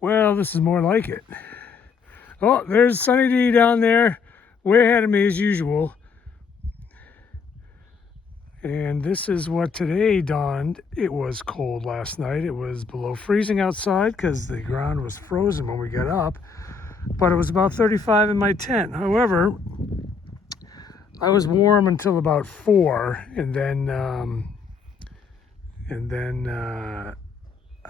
Well, this is more like it. Oh, there's Sunny D down there, way ahead of me as usual. And this is what today dawned. It was cold last night. It was below freezing outside because the ground was frozen when we got up. But it was about 35 in my tent. However, I was warm until about 4, and then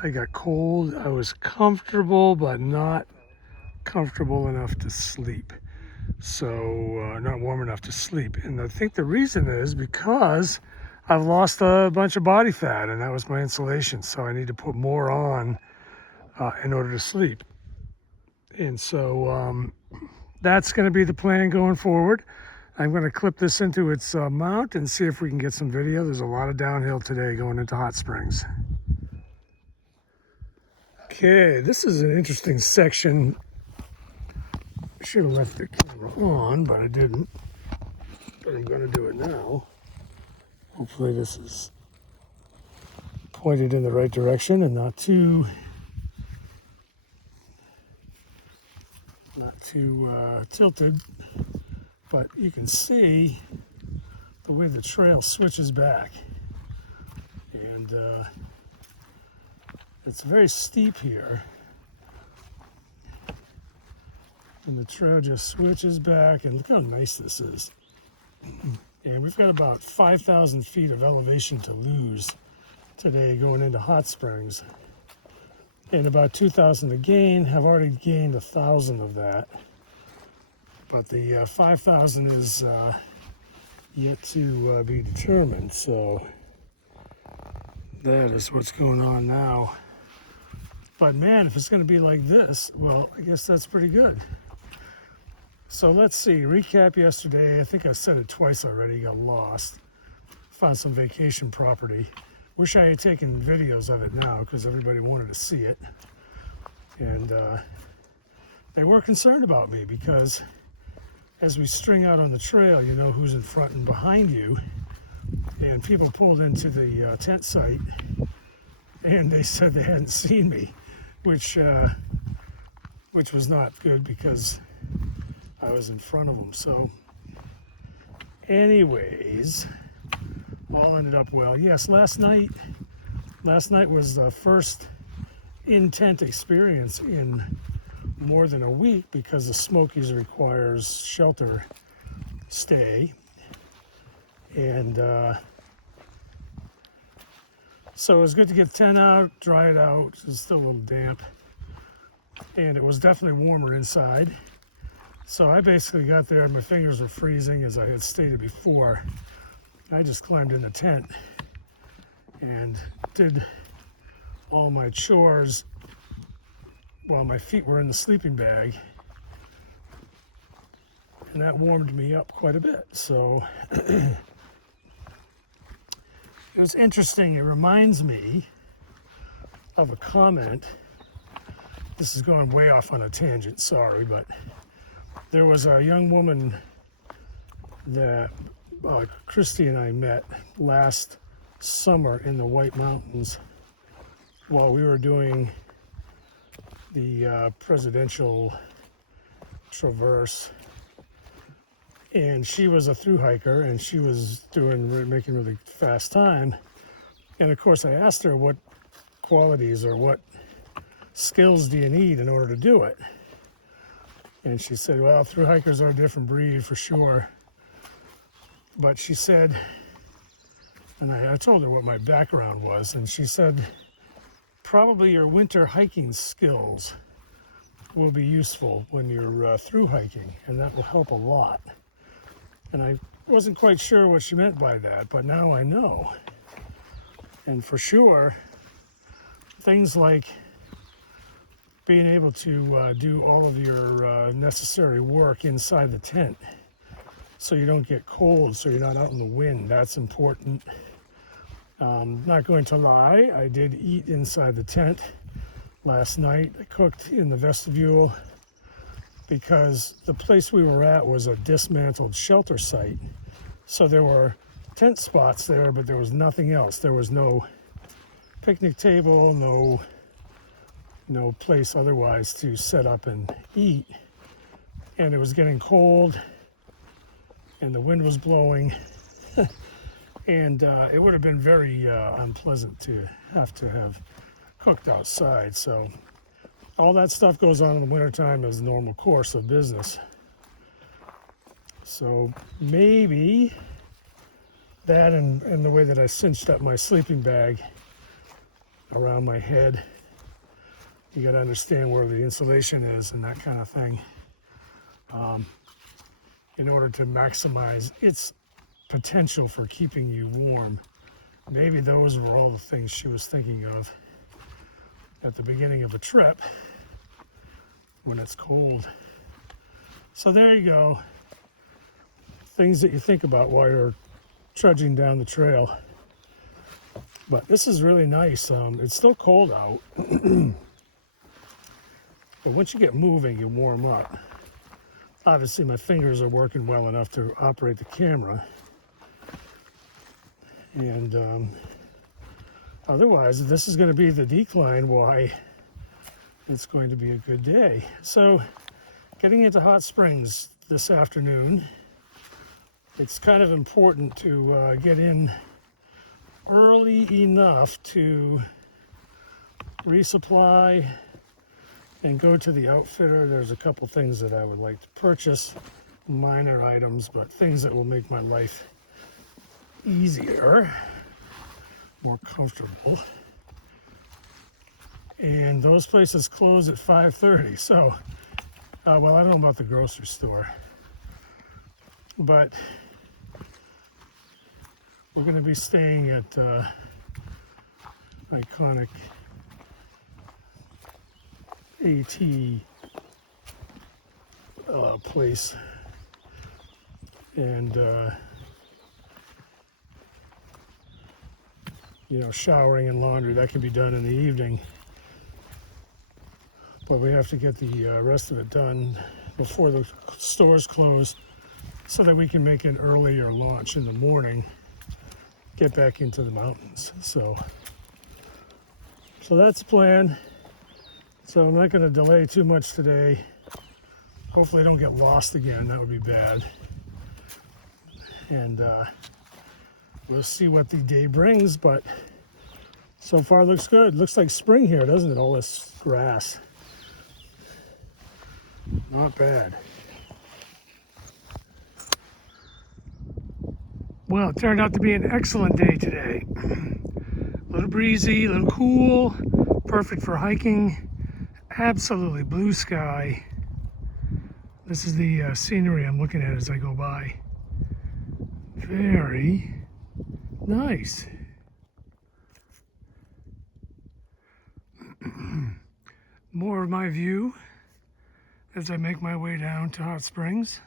I got cold. I was comfortable, but not comfortable enough to sleep. So not warm enough to sleep. And I think the reason is because I've lost a bunch of body fat, and that was my insulation. So I need to put more on in order to sleep. And so that's going to be the plan going forward. I'm going to clip this into its mount and see if we can get some video. There's a lot of downhill today going into Hot Springs. Okay, this is an interesting section. I should have left the camera on, but I didn't. But I'm going to do it now. Hopefully this is pointed in the right direction and not too tilted. But you can see the way the trail switches back. And it's very steep here. And the trail just switches back, and look how nice this is. And we've got about 5,000 feet of elevation to lose today going into Hot Springs. And about 2,000 to gain. I've already gained 1,000 of that. But the 5,000 is yet to be determined. So that is what's going on now. But man, if it's going to be like this, well, I guess that's pretty good. So let's see, recap yesterday. I think I said it twice already, got lost. Found some vacation property. Wish I had taken videos of it now because everybody wanted to see it. And they were concerned about me because as we string out on the trail, you know who's in front and behind you. And people pulled into the tent site and they said they hadn't seen me, which was not good because I was in front of them. So anyways, all ended up well. Yes, last night was the first in-tent experience in more than a week because the Smokies requires shelter stay. And so it was good to get the tent out, dry it out. It was still a little damp. And it was definitely warmer inside. So I basically got there and my fingers were freezing, as I had stated before. I just climbed in the tent and did all my chores while my feet were in the sleeping bag. And that warmed me up quite a bit. So it was interesting. It reminds me of a comment. This is going way off on a tangent, sorry, but there was a young woman that Christy and I met last summer in the White Mountains while we were doing the presidential traverse. And she was a thru hiker and she was making really fast time. And of course I asked her what qualities or what skills do you need in order to do it? And she said, well, thru hikers are a different breed for sure. But she said, and I told her what my background was, and she said, probably your winter hiking skills will be useful when you're thru hiking, and that will help a lot. And I wasn't quite sure what she meant by that, but now I know. And for sure, things like being able to do all of your necessary work inside the tent so you don't get cold, so you're not out in the wind, that's important. Not going to lie, I did eat inside the tent last night. I cooked in the vestibule because the place we were at was a dismantled shelter site. So there were tent spots there, but there was nothing else. There was no picnic table, no no place otherwise to set up and eat. And it was getting cold and the wind was blowing. And it would have been very unpleasant to have cooked outside. So all that stuff goes on in the wintertime as a normal course of business. So maybe that and the way that I cinched up my sleeping bag around my head, you got to understand where the insulation is and that kind of thing, in order to maximize its potential for keeping you warm. Maybe those were all the things she was thinking of at the beginning of a trip when it's cold. So there you go. Things that you think about while you're trudging down the trail. But this is really nice. It's still cold out. But once you get moving, you warm up. Obviously, my fingers are working well enough to operate the camera. And otherwise, this is going to be the decline why it's going to be a good day. So, getting into Hot Springs this afternoon, it's kind of important to get in early enough to resupply and go to the outfitter. There's a couple things that I would like to purchase, minor items, but things that will make my life easier, more comfortable. And those places close at 5:30. So, well, I don't know about the grocery store, but we're going to be staying at iconic AT place, and you know, showering and laundry that can be done in the evening, but we have to get the rest of it done before the stores close so that we can make an earlier launch in the morning, get back into the mountains. So that's the plan. So I'm not going to delay too much today. Hopefully I don't get lost again. That would be bad. And we'll see what the day brings, but so far looks good. Looks like spring here, doesn't it? All this grass. Not bad. Well, it turned out to be an excellent day today. A little breezy, a little cool, perfect for hiking. Absolutely blue sky. This is the scenery I'm looking at as I go by. Very nice. More of my view as I make my way down to Hot Springs.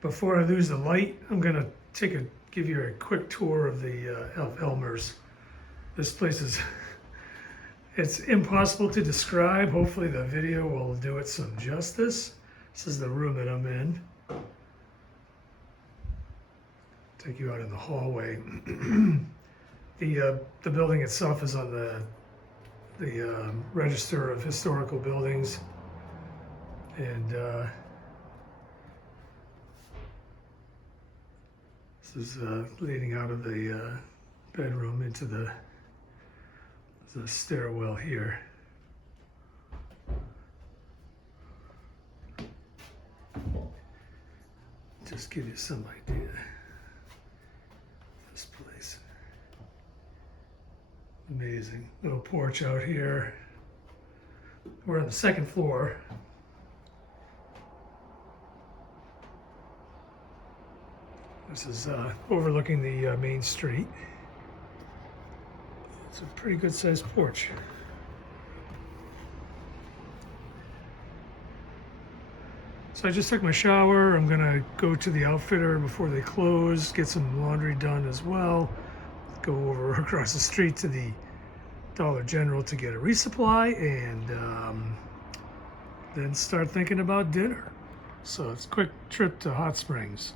Before I lose the light, I'm gonna give you a quick tour of the Elmer's. This place is, it's impossible to describe. Hopefully the video will do it some justice. This is the room that I'm in. Take you out in the hallway. The building itself is on the Register of Historical Buildings, and this is leading out of the bedroom into the stairwell here. Just give you some idea. This place. Amazing. Little porch out here. We're on the second floor. This is overlooking the main street. It's a pretty good sized porch. So I just took my shower. I'm gonna go to the outfitter before they close, get some laundry done as well. Go over across the street to the Dollar General to get a resupply, and then start thinking about dinner. So it's a quick trip to Hot Springs.